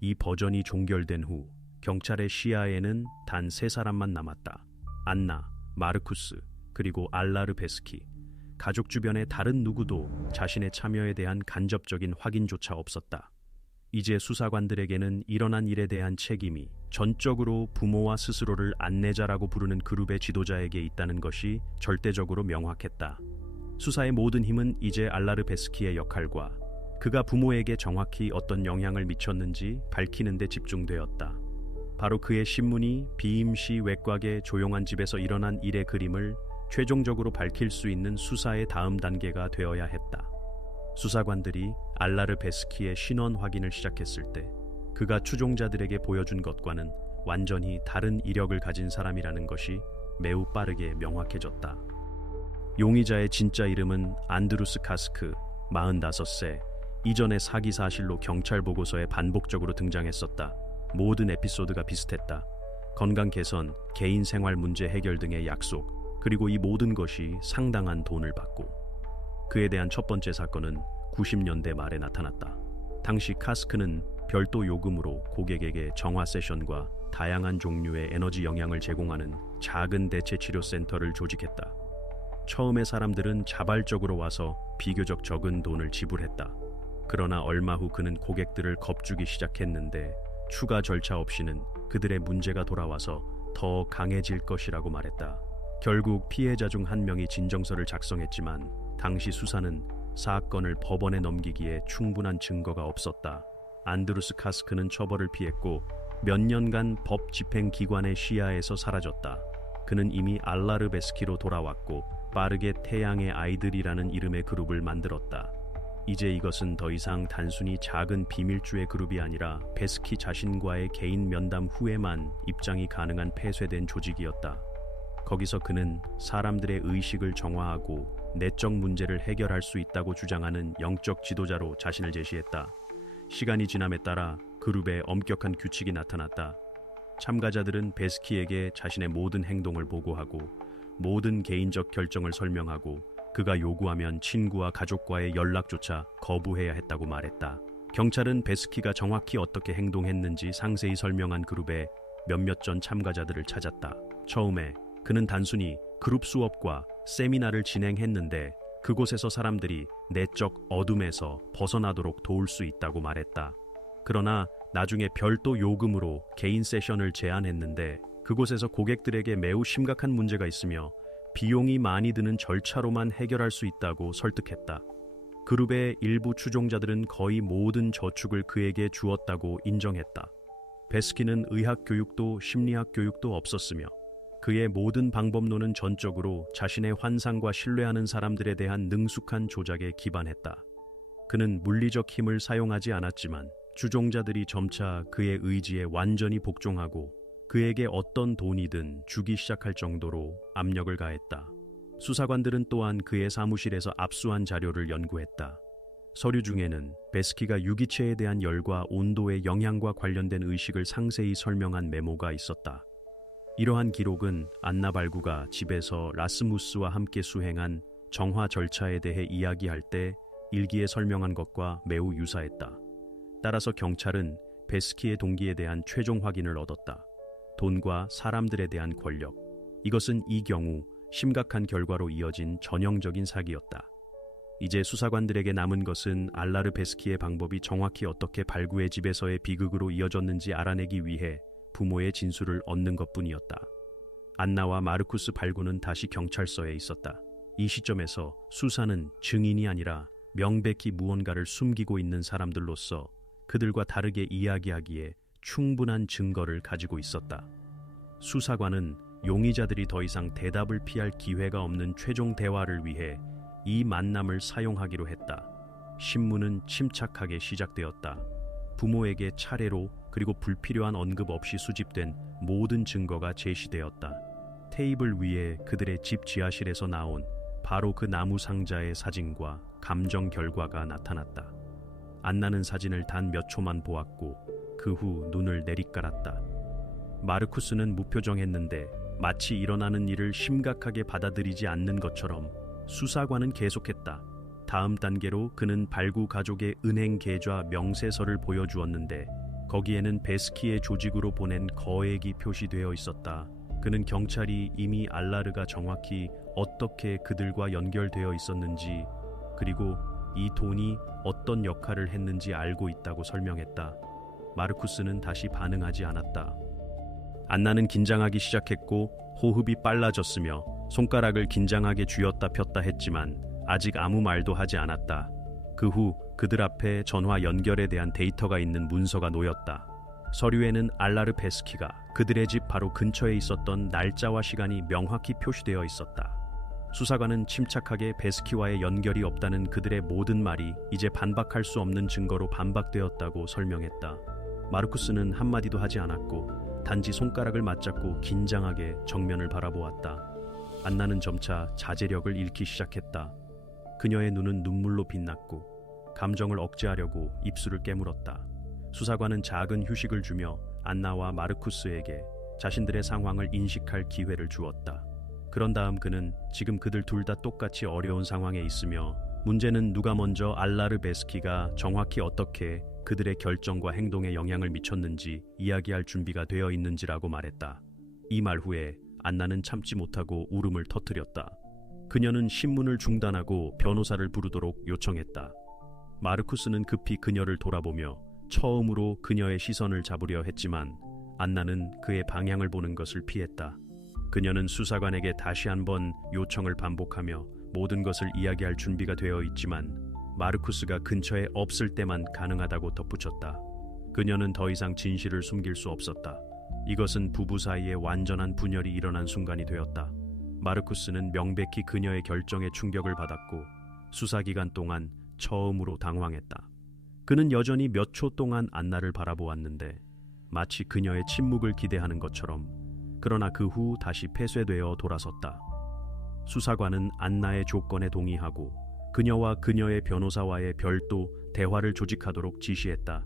이 버전이 종결된 후 경찰의 시야에는 단 3사람만 남았다. 안나, 마르쿠스, 그리고 알라르 베스키. 가족 주변의 다른 누구도 자신의 참여에 대한 간접적인 확인조차 없었다. 이제 수사관들에게는 일어난 일에 대한 책임이 전적으로 부모와 스스로를 안내자라고 부르는 그룹의 지도자에게 있다는 것이 절대적으로 명확했다. 수사의 모든 힘은 이제 알라르 베스키의 역할과 그가 부모에게 정확히 어떤 영향을 미쳤는지 밝히는 데 집중되었다. 바로 그의 신문이 비임시 외곽의 조용한 집에서 일어난 일의 그림을 최종적으로 밝힐 수 있는 수사의 다음 단계가 되어야 했다. 수사관들이 알라르 베스키의 신원 확인을 시작했을 때 그가 추종자들에게 보여준 것과는 완전히 다른 이력을 가진 사람이라는 것이 매우 빠르게 명확해졌다. 용의자의 진짜 이름은 안드루스 카스크, 45세. 이전의 사기 사실로 경찰 보고서에 반복적으로 등장했었다. 모든 에피소드가 비슷했다. 건강 개선, 개인 생활 문제 해결 등의 약속, 그리고 이 모든 것이 상당한 돈을 받고. 그에 대한 첫 번째 사건은 90년대 말에 나타났다. 당시 카스크는 별도 요금으로 고객에게 정화 세션과 다양한 종류의 에너지 영양을 제공하는 작은 대체 치료 센터를 조직했다. 처음에 사람들은 자발적으로 와서 비교적 적은 돈을 지불했다. 그러나 얼마 후 그는 고객들을 겁주기 시작했는데 추가 절차 없이는 그들의 문제가 돌아와서 더 강해질 것이라고 말했다. 결국 피해자 중 한 명이 진정서를 작성했지만 당시 수사는 사건을 법원에 넘기기에 충분한 증거가 없었다. 안드루스 카스크는 처벌을 피했고 몇 년간 법 집행기관의 시야에서 사라졌다. 그는 이미 알라르 베스키로 돌아왔고 빠르게 태양의 아이들이라는 이름의 그룹을 만들었다. 이제 이것은 더 이상 단순히 작은 비밀주의 그룹이 아니라 베스키 자신과의 개인 면담 후에만 입장이 가능한 폐쇄된 조직이었다. 거기서 그는 사람들의 의식을 정화하고 내적 문제를 해결할 수 있다고 주장하는 영적 지도자로 자신을 제시했다. 시간이 지남에 따라 그룹에 엄격한 규칙이 나타났다. 참가자들은 베스키에게 자신의 모든 행동을 보고하고 모든 개인적 결정을 설명하고 그가 요구하면 친구와 가족과의 연락조차 거부해야 했다고 말했다. 경찰은 베스키가 정확히 어떻게 행동했는지 상세히 설명한 그룹의 몇몇 전 참가자들을 찾았다. 처음에 그는 단순히 그룹 수업과 세미나를 진행했는데 그곳에서 사람들이 내적 어둠에서 벗어나도록 도울 수 있다고 말했다. 그러나 나중에 별도 요금으로 개인 세션을 제안했는데 그곳에서 고객들에게 매우 심각한 문제가 있으며 비용이 많이 드는 절차로만 해결할 수 있다고 설득했다. 그룹의 일부 추종자들은 거의 모든 저축을 그에게 주었다고 인정했다. 베스키는 의학 교육도 심리학 교육도 없었으며 그의 모든 방법론은 전적으로 자신의 환상과 신뢰하는 사람들에 대한 능숙한 조작에 기반했다. 그는 물리적 힘을 사용하지 않았지만 추종자들이 점차 그의 의지에 완전히 복종하고 그에게 어떤 돈이든 주기 시작할 정도로 압력을 가했다. 수사관들은 또한 그의 사무실에서 압수한 자료를 연구했다. 서류 중에는 베스키가 유기체에 대한 열과 온도의 영향과 관련된 의식을 상세히 설명한 메모가 있었다. 이러한 기록은 안나 발구가 집에서 라스무스와 함께 수행한 정화 절차에 대해 이야기할 때 일기에 설명한 것과 매우 유사했다. 따라서 경찰은 베스키의 동기에 대한 최종 확인을 얻었다. 돈과 사람들에 대한 권력. 이것은 이 경우 심각한 결과로 이어진 전형적인 사기였다. 이제 수사관들에게 남은 것은 알라르 베스키의 방법이 정확히 어떻게 발구의 집에서의 비극으로 이어졌는지 알아내기 위해 부모의 진술을 얻는 것뿐이었다. 안나와 마르쿠스 발구는 다시 경찰서에 있었다. 이 시점에서 수사는 증인이 아니라 명백히 무언가를 숨기고 있는 사람들로서 그들과 다르게 이야기하기에 충분한 증거를 가지고 있었다. 수사관은 용의자들이 더 이상 대답을 피할 기회가 없는 최종 대화를 위해 이 만남을 사용하기로 했다. 신문은 침착하게 시작되었다. 부모에게 차례로 그리고 불필요한 언급 없이 수집된 모든 증거가 제시되었다. 테이블 위에 그들의 집 지하실에서 나온 바로 그 나무 상자의 사진과 감정 결과가 나타났다. 안나는 사진을 단 몇 초만 보았고 그 후 눈을 내리깔았다. 마르쿠스는 무표정했는데 마치 일어나는 일을 심각하게 받아들이지 않는 것처럼 수사관은 계속했다. 다음 단계로 그는 발구 가족의 은행 계좌 명세서를 보여주었는데 거기에는 베스키의 조직으로 보낸 거액이 표시되어 있었다. 그는 경찰이 이미 알라르가 정확히 어떻게 그들과 연결되어 있었는지 그리고 이 돈이 어떤 역할을 했는지 알고 있다고 설명했다. 마르쿠스는 다시 반응하지 않았다. 안나는 긴장하기 시작했고 호흡이 빨라졌으며 손가락을 긴장하게 쥐었다 폈다 했지만 아직 아무 말도 하지 않았다. 그 후 그들 앞에 전화 연결에 대한 데이터가 있는 문서가 놓였다. 서류에는 알라르 베스키가 그들의 집 바로 근처에 있었던 날짜와 시간이 명확히 표시되어 있었다. 수사관은 침착하게 베스키와의 연결이 없다는 그들의 모든 말이 이제 반박할 수 없는 증거로 반박되었다고 설명했다. 마르쿠스는 한마디도 하지 않았고 단지 손가락을 맞잡고 긴장하게 정면을 바라보았다. 안나는 점차 자제력을 잃기 시작했다. 그녀의 눈은 눈물로 빛났고 감정을 억제하려고 입술을 깨물었다. 수사관은 작은 휴식을 주며 안나와 마르쿠스에게 자신들의 상황을 인식할 기회를 주었다. 그런 다음 그는 지금 그들 둘 다 똑같이 어려운 상황에 있으며 문제는 누가 먼저 알라르 베스키가 정확히 어떻게 그들의 결정과 행동에 영향을 미쳤는지 이야기할 준비가 되어 있는지라고 말했다. 이 말 후에 안나는 참지 못하고 울음을 터뜨렸다. 그녀는 신문을 중단하고 변호사를 부르도록 요청했다. 마르쿠스는 급히 그녀를 돌아보며 처음으로 그녀의 시선을 잡으려 했지만 안나는 그의 방향을 보는 것을 피했다. 그녀는 수사관에게 다시 한번 요청을 반복하며 모든 것을 이야기할 준비가 되어 있지만 마르쿠스가 근처에 없을 때만 가능하다고 덧붙였다. 그녀는 더 이상 진실을 숨길 수 없었다. 이것은 부부 사이에 완전한 분열이 일어난 순간이 되었다. 마르쿠스는 명백히 그녀의 결정에 충격을 받았고 수사기간 동안 처음으로 당황했다. 그는 여전히 몇 초 동안 안나를 바라보았는데 마치 그녀의 침묵을 기대하는 것처럼, 그러나 그 후 다시 폐쇄되어 돌아섰다. 수사관은 안나의 조건에 동의하고 그녀와 그녀의 변호사와의 별도 대화를 조직하도록 지시했다.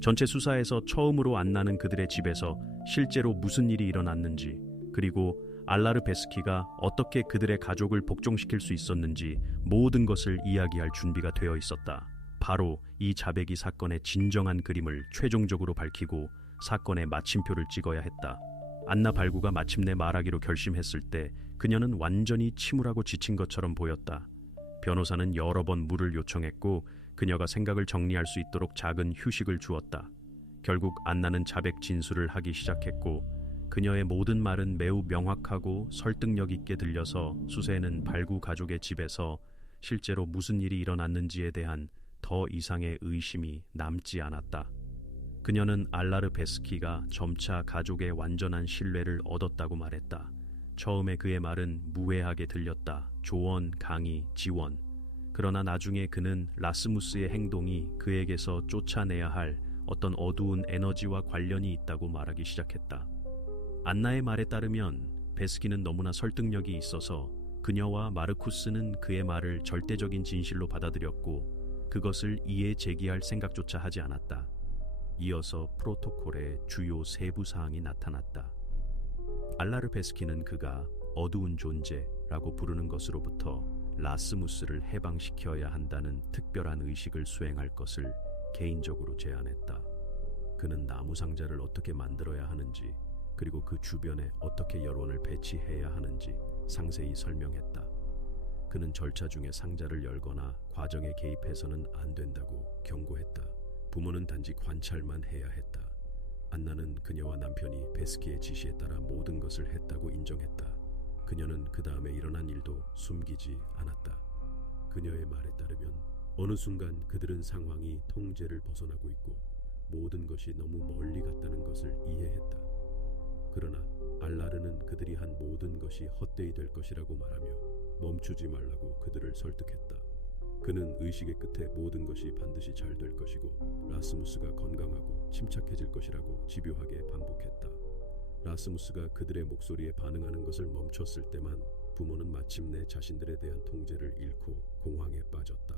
전체 수사에서 처음으로 안나는 그들의 집에서 실제로 무슨 일이 일어났는지, 그리고 알라르 베스키가 어떻게 그들의 가족을 복종시킬 수 있었는지 모든 것을 이야기할 준비가 되어 있었다. 바로 이 자백이 사건의 진정한 그림을 최종적으로 밝히고 사건의 마침표를 찍어야 했다. 안나 발구가 마침내 말하기로 결심했을 때 그녀는 완전히 침울하고 지친 것처럼 보였다. 변호사는 여러 번 물을 요청했고 그녀가 생각을 정리할 수 있도록 작은 휴식을 주었다. 결국 안나는 자백 진술을 하기 시작했고 그녀의 모든 말은 매우 명확하고 설득력 있게 들려서 수세는 발구 가족의 집에서 실제로 무슨 일이 일어났는지에 대한 더 이상의 의심이 남지 않았다. 그녀는 알라르 베스키가 점차 가족의 완전한 신뢰를 얻었다고 말했다. 처음에 그의 말은 무해하게 들렸다. 조언, 강의, 지원. 그러나 나중에 그는 라스무스의 행동이 그에게서 쫓아내야 할 어떤 어두운 에너지와 관련이 있다고 말하기 시작했다. 안나의 말에 따르면 베스키는 너무나 설득력이 있어서 그녀와 마르쿠스는 그의 말을 절대적인 진실로 받아들였고 그것을 이에 제기할 생각조차 하지 않았다. 이어서 프로토콜의 주요 세부 사항이 나타났다. 알라르 베스키는 그가 어두운 존재라고 부르는 것으로부터 라스무스를 해방시켜야 한다는 특별한 의식을 수행할 것을 개인적으로 제안했다. 그는 나무 상자를 어떻게 만들어야 하는지, 그리고 그 주변에 어떻게 여론을 배치해야 하는지 상세히 설명했다. 그는 절차 중에 상자를 열거나 과정에 개입해서는 안 된다고 경고했다. 부모는 단지 관찰만 해야 했다. 안나는 그녀와 남편이 베스키의 지시에 따라 모든 것을 했다고 인정했다. 그녀는 그 다음에 일어난 일도 숨기지 않았다. 그녀의 말에 따르면 어느 순간 그들은 상황이 통제를 벗어나고 있고 모든 것이 너무 멀리 갔다는 것을 이해했다. 그러나 알라르는 그들이 한 모든 것이 헛되이 될 것이라고 말하며 멈추지 말라고 그들을 설득했다. 그는 의식의 끝에 모든 것이 반드시 잘 될 것이고 라스무스가 건강하고 침착해질 것이라고 집요하게 반복했다. 라스무스가 그들의 목소리에 반응하는 것을 멈췄을 때만 부모는 마침내 자신들에 대한 통제를 잃고 공황에 빠졌다.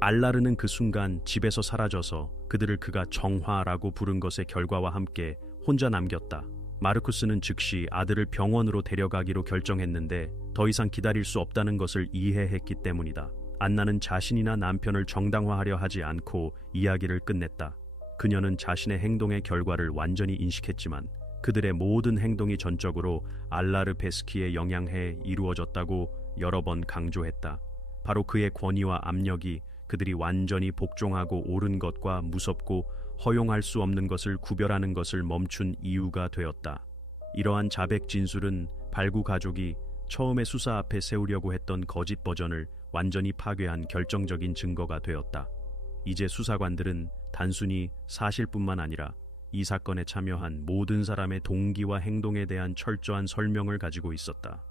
알라르는 그 순간 집에서 사라져서 그들을 그가 정화라고 부른 것의 결과와 함께 혼자 남겼다. 마르쿠스는 즉시 아들을 병원으로 데려가기로 결정했는데 더 이상 기다릴 수 없다는 것을 이해했기 때문이다. 안나는 자신이나 남편을 정당화하려 하지 않고 이야기를 끝냈다. 그녀는 자신의 행동의 결과를 완전히 인식했지만 그들의 모든 행동이 전적으로 알라르 베스키에 영향해 이루어졌다고 여러 번 강조했다. 바로 그의 권위와 압력이 그들이 완전히 복종하고 옳은 것과 무섭고 허용할 수 없는 것을 구별하는 것을 멈춘 이유가 되었다. 이러한 자백 진술은 발구 가족이 처음에 수사 앞에 세우려고 했던 거짓 버전을 완전히 파괴한 결정적인 증거가 되었다. 이제 수사관들은 단순히 사실뿐만 아니라 이 사건에 참여한 모든 사람의 동기와 행동에 대한 철저한 설명을 가지고 있었다.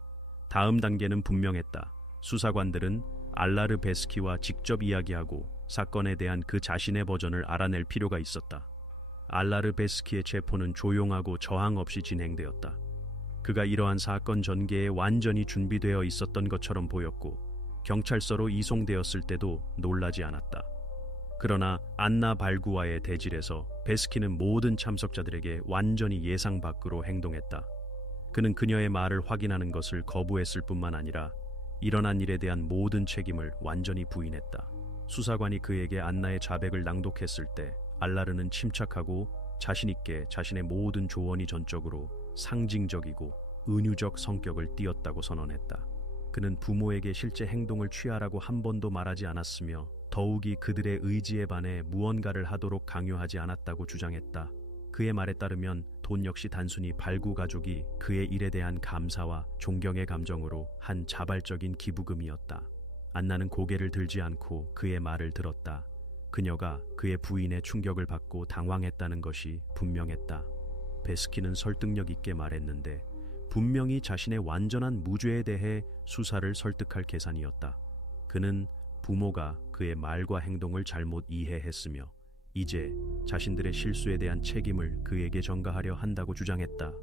다음 단계는 분명했다. 수사관들은 알라르 베스키와 직접 이야기하고 사건에 대한 그 자신의 버전을 알아낼 필요가 있었다. 알라르 베스키의 체포는 조용하고 저항 없이 진행되었다. 그가 이러한 사건 전개에 완전히 준비되어 있었던 것처럼 보였고 경찰서로 이송되었을 때도 놀라지 않았다. 그러나 안나 발구와의 대질에서 베스키는 모든 참석자들에게 완전히 예상 밖으로 행동했다. 그는 그녀의 말을 확인하는 것을 거부했을 뿐만 아니라 일어난 일에 대한 모든 책임을 완전히 부인했다. 수사관이 그에게 안나의 자백을 낭독했을 때 알라르는 침착하고 자신있게 자신의 모든 조언이 전적으로 상징적이고 은유적 성격을 띠었다고 선언했다. 그는 부모에게 실제 행동을 취하라고 한 번도 말하지 않았으며 더욱이 그들의 의지에 반해 무언가를 하도록 강요하지 않았다고 주장했다. 그의 말에 따르면 돈 역시 단순히 발구 가족이 그의 일에 대한 감사와 존경의 감정으로 한 자발적인 기부금이었다. 안나는 고개를 들지 않고 그의 말을 들었다. 그녀가 그의 부인의 충격을 받고 당황했다는 것이 분명했다. 베스키는 설득력 있게 말했는데 분명히 자신의 완전한 무죄에 대해 수사를 설득할 계산이었다. 그는 부모가 그의 말과 행동을 잘못 이해했으며 이제 자신들의 실수에 대한 책임을 그에게 전가하려 한다고 주장했다.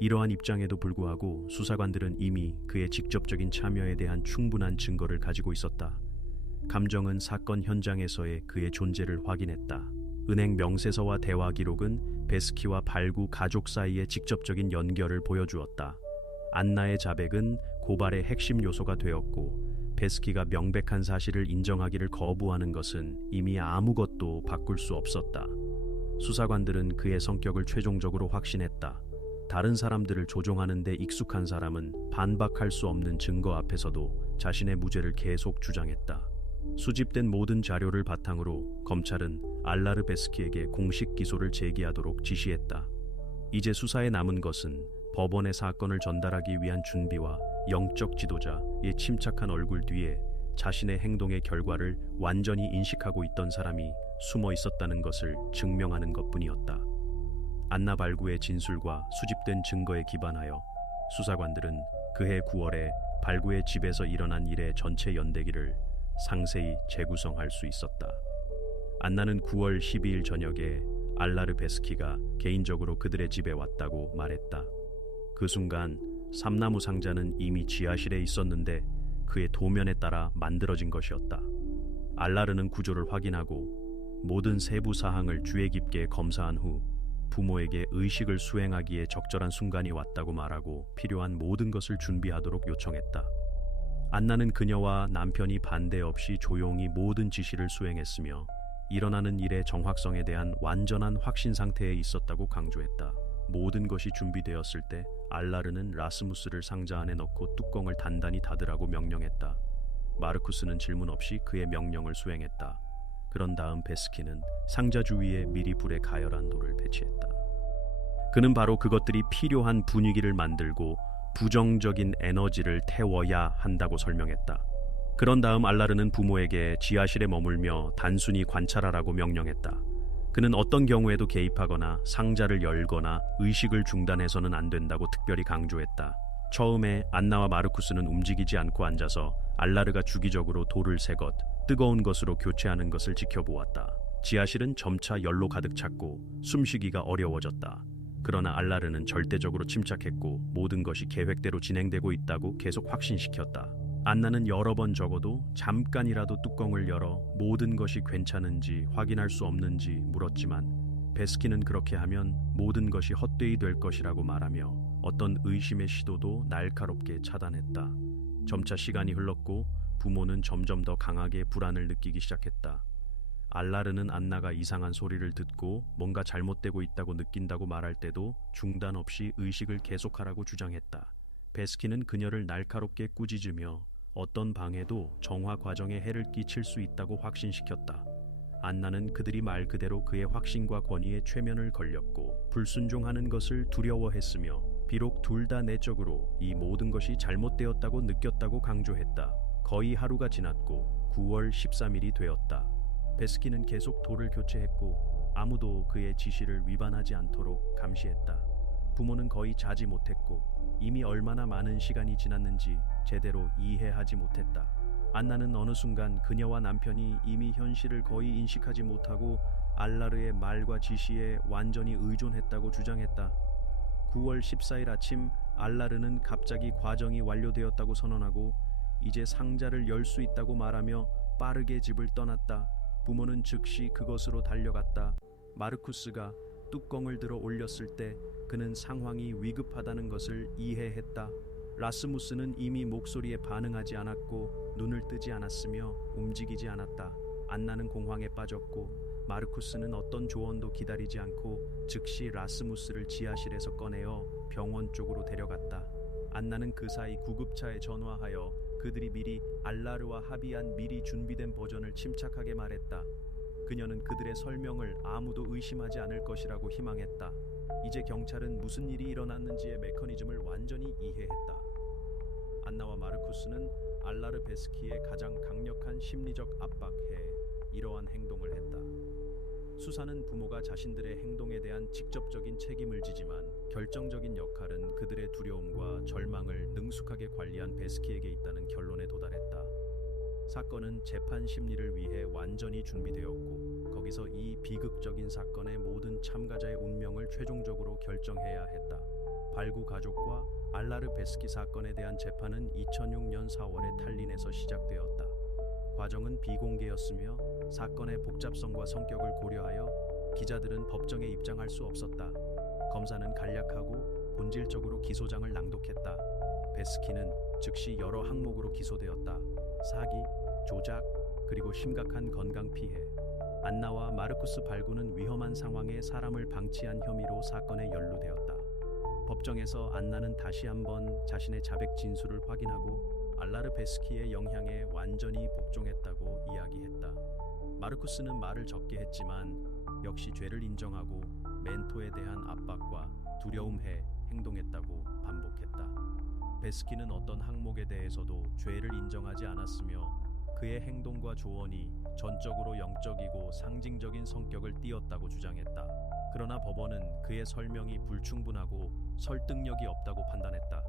이러한 입장에도 불구하고 수사관들은 이미 그의 직접적인 참여에 대한 충분한 증거를 가지고 있었다. 감정은 사건 현장에서의 그의 존재를 확인했다. 은행 명세서와 대화 기록은 베스키와 발구 가족 사이의 직접적인 연결을 보여주었다. 안나의 자백은 고발의 핵심 요소가 되었고 베스키가 명백한 사실을 인정하기를 거부하는 것은 이미 아무것도 바꿀 수 없었다. 수사관들은 그의 성격을 최종적으로 확신했다. 다른 사람들을 조종하는 데 익숙한 사람은 반박할 수 없는 증거 앞에서도 자신의 무죄를 계속 주장했다. 수집된 모든 자료를 바탕으로 검찰은 알라르 베스키에게 공식 기소를 제기하도록 지시했다. 이제 수사에 남은 것은 법원에 사건을 전달하기 위한 준비와 영적 지도자의 침착한 얼굴 뒤에 자신의 행동의 결과를 완전히 인식하고 있던 사람이 숨어 있었다는 것을 증명하는 것뿐이었다. 안나 발구의 진술과 수집된 증거에 기반하여 수사관들은 그해 9월에 발구의 집에서 일어난 일의 전체 연대기를 상세히 재구성할 수 있었다. 안나는 9월 12일 저녁에 알라르 베스키가 개인적으로 그들의 집에 왔다고 말했다. 그 순간 삼나무 상자는 이미 지하실에 있었는데 그의 도면에 따라 만들어진 것이었다. 알라르는 구조를 확인하고 모든 세부 사항을 주의 깊게 검사한 후 부모에게 의식을 수행하기에 적절한 순간이 왔다고 말하고 필요한 모든 것을 준비하도록 요청했다. 안나는 그녀와 남편이 반대 없이 조용히 모든 지시를 수행했으며 일어나는 일의 정확성에 대한 완전한 확신 상태에 있었다고 강조했다. 모든 것이 준비되었을 때 알라르는 라스무스를 상자 안에 넣고 뚜껑을 단단히 닫으라고 명령했다. 마르쿠스는 질문 없이 그의 명령을 수행했다. 그런 다음 베스키는 상자 주위에 미리 불에 가열한 돌을 배치했다. 그는 바로 그것들이 필요한 분위기를 만들고 부정적인 에너지를 태워야 한다고 설명했다. 그런 다음 알라르는 부모에게 지하실에 머물며 단순히 관찰하라고 명령했다. 그는 어떤 경우에도 개입하거나 상자를 열거나 의식을 중단해서는 안 된다고 특별히 강조했다. 처음에 안나와 마르쿠스는 움직이지 않고 앉아서 알라르가 주기적으로 돌을 새 것, 뜨거운 것으로 교체하는 것을 지켜보았다. 지하실은 점차 열로 가득 찼고 숨쉬기가 어려워졌다. 그러나 알라르는 절대적으로 침착했고 모든 것이 계획대로 진행되고 있다고 계속 확신시켰다. 안나는 여러 번 적어도 잠깐이라도 뚜껑을 열어 모든 것이 괜찮은지 확인할 수 없는지 물었지만 베스키는 그렇게 하면 모든 것이 헛되이 될 것이라고 말하며 어떤 의심의 시도도 날카롭게 차단했다. 점차 시간이 흘렀고 부모는 점점 더 강하게 불안을 느끼기 시작했다. 알라르는 안나가 이상한 소리를 듣고 뭔가 잘못되고 있다고 느낀다고 말할 때도 중단 없이 의식을 계속하라고 주장했다. 베스키는 그녀를 날카롭게 꾸짖으며 어떤 방해도 정화 과정에 해를 끼칠 수 있다고 확신시켰다. 안나는 그들이 말 그대로 그의 확신과 권위에 최면을 걸렸고 불순종하는 것을 두려워했으며 비록 둘 다 내적으로 이 모든 것이 잘못되었다고 느꼈다고 강조했다. 거의 하루가 지났고 9월 13일이 되었다. 베스킨은 계속 돌을 교체했고 아무도 그의 지시를 위반하지 않도록 감시했다. 부모는 거의 자지 못했고 이미 얼마나 많은 시간이 지났는지 제대로 이해하지 못했다. 안나는 어느 순간 그녀와 남편이 이미 현실을 거의 인식하지 못하고 알라르의 말과 지시에 완전히 의존했다고 주장했다. 9월 14일 아침 알라르는 갑자기 과정이 완료되었다고 선언하고 이제 상자를 열 수 있다고 말하며 빠르게 집을 떠났다. 부모는 즉시 그것으로 달려갔다. 마르쿠스가 뚜껑을 들어 올렸을 때 그는 상황이 위급하다는 것을 이해했다. 라스무스는 이미 목소리에 반응하지 않았고 눈을 뜨지 않았으며 움직이지 않았다. 안나는 공황에 빠졌고 마르쿠스는 어떤 조언도 기다리지 않고 즉시 라스무스를 지하실에서 꺼내어 병원 쪽으로 데려갔다. 안나는 그 사이 구급차에 전화하여 그들이 미리 알라르와 합의한 미리 준비된 버전을 침착하게 말했다. 그녀는 그들의 설명을 아무도 의심하지 않을 것이라고 희망했다. 이제 경찰은 무슨 일이 일어났는지의 메커니즘을 완전히 이해했다. 안나와 마르쿠스는 알라르 베스키의 가장 강력한 심리적 압박에 이러한 행동을 했다. 수사는 부모가 자신들의 행동에 대한 직접적인 책임을 지지만 결정적인 역할은 그들의 두려움과 절망을 능숙하게 관리한 베스키에게 있다는 결론에 도달했다. 사건은 재판 심리를 위해 완전히 준비되었고 거기서 이 비극적인 사건의 모든 참가자의 운명을 최종적으로 결정해야 했다. 발구 가족과 알라르 베스키 사건에 대한 재판은 2006년 4월에 탈린에서 시작되었다. 과정은 비공개였으며 사건의 복잡성과 성격을 고려하여 기자들은 법정에 입장할 수 없었다. 검사는 간략하고 본질적으로 기소장을 낭독했다. 베스키는 즉시 여러 항목으로 기소되었다. 사기, 조작, 그리고 심각한 건강 피해. 안나와 마르쿠스 발구는 위험한 상황에 사람을 방치한 혐의로 사건에 연루되었다. 법정에서 안나는 다시 한번 자신의 자백 진술을 확인하고 알라르 베스키의 영향에 완전히 복종했다고 이야기했다. 마르쿠스는 말을 적게 했지만 역시 죄를 인정하고 멘토에 대한 압박과 두려움에 행동했다고 반복했다. 베스키는 어떤 항목에 대해서도 죄를 인정하지 않았으며 그의 행동과 조언이 전적으로 영적이고 상징적인 성격을 띠었다고 주장했다. 그러나 법원은 그의 설명이 불충분하고 설득력이 없다고 판단했다.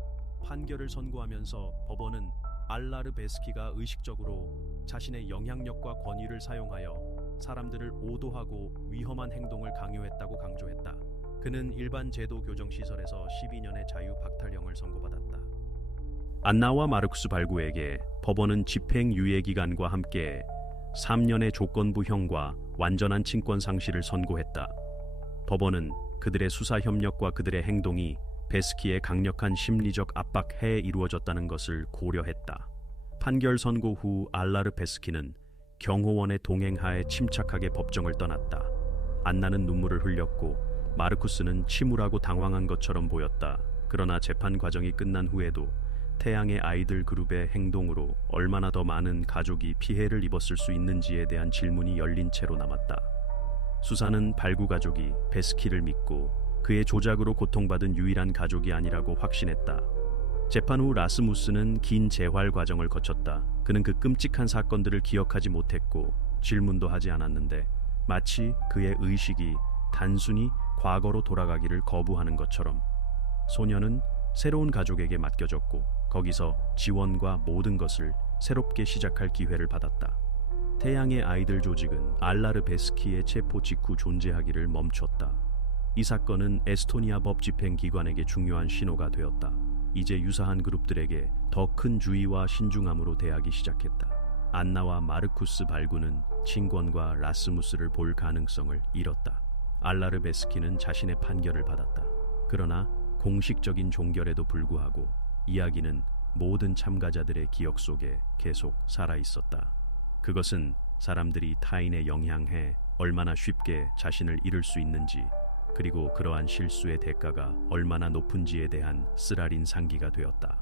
판결을 선고하면서 법원은 알라르 베스키가 의식적으로 자신의 영향력과 권위를 사용하여 사람들을 오도하고 위험한 행동을 강요했다고 강조했다. 그는 일반 제도 교정 시설에서 12년의 자유 박탈형을 선고받았다. 안나와 마르쿠스 발구에게 법원은 집행유예 기간과 함께 3년의 조건부형과 완전한 친권 상실을 선고했다. 법원은 그들의 수사 협력과 그들의 행동이 베스키의 강력한 심리적 압박하에 이루어졌다는 것을 고려했다. 판결 선고 후 알라르 베스키는 경호원의 동행하에 침착하게 법정을 떠났다. 안나는 눈물을 흘렸고 마르쿠스는 침울하고 당황한 것처럼 보였다. 그러나 재판 과정이 끝난 후에도 태양의 아이들 그룹의 행동으로 얼마나 더 많은 가족이 피해를 입었을 수 있는지에 대한 질문이 열린 채로 남았다. 수사는 발구 가족이 베스키를 믿고 그의 조작으로 고통받은 유일한 가족이 아니라고 확신했다. 재판 후 라스무스는 긴 재활 과정을 거쳤다. 그는 그 끔찍한 사건들을 기억하지 못했고 질문도 하지 않았는데 마치 그의 의식이 단순히 과거로 돌아가기를 거부하는 것처럼 소녀는 새로운 가족에게 맡겨졌고 거기서 지원과 모든 것을 새롭게 시작할 기회를 받았다. 태양의 아이들 조직은 알라르 베스키의 체포 직후 존재하기를 멈췄다. 이 사건은 에스토니아 법 집행 기관에게 중요한 신호가 되었다. 이제 유사한 그룹들에게 더 큰 주의와 신중함으로 대하기 시작했다. 안나와 마르쿠스 발구는 친권과 라스무스를 볼 가능성을 잃었다. 알라르 베스키는 자신의 판결을 받았다. 그러나 공식적인 종결에도 불구하고 이야기는 모든 참가자들의 기억 속에 계속 살아있었다. 그것은 사람들이 타인의 영향에 얼마나 쉽게 자신을 잃을 수 있는지, 그리고 그러한 실수의 대가가 얼마나 높은지에 대한 쓰라린 상기가 되었다.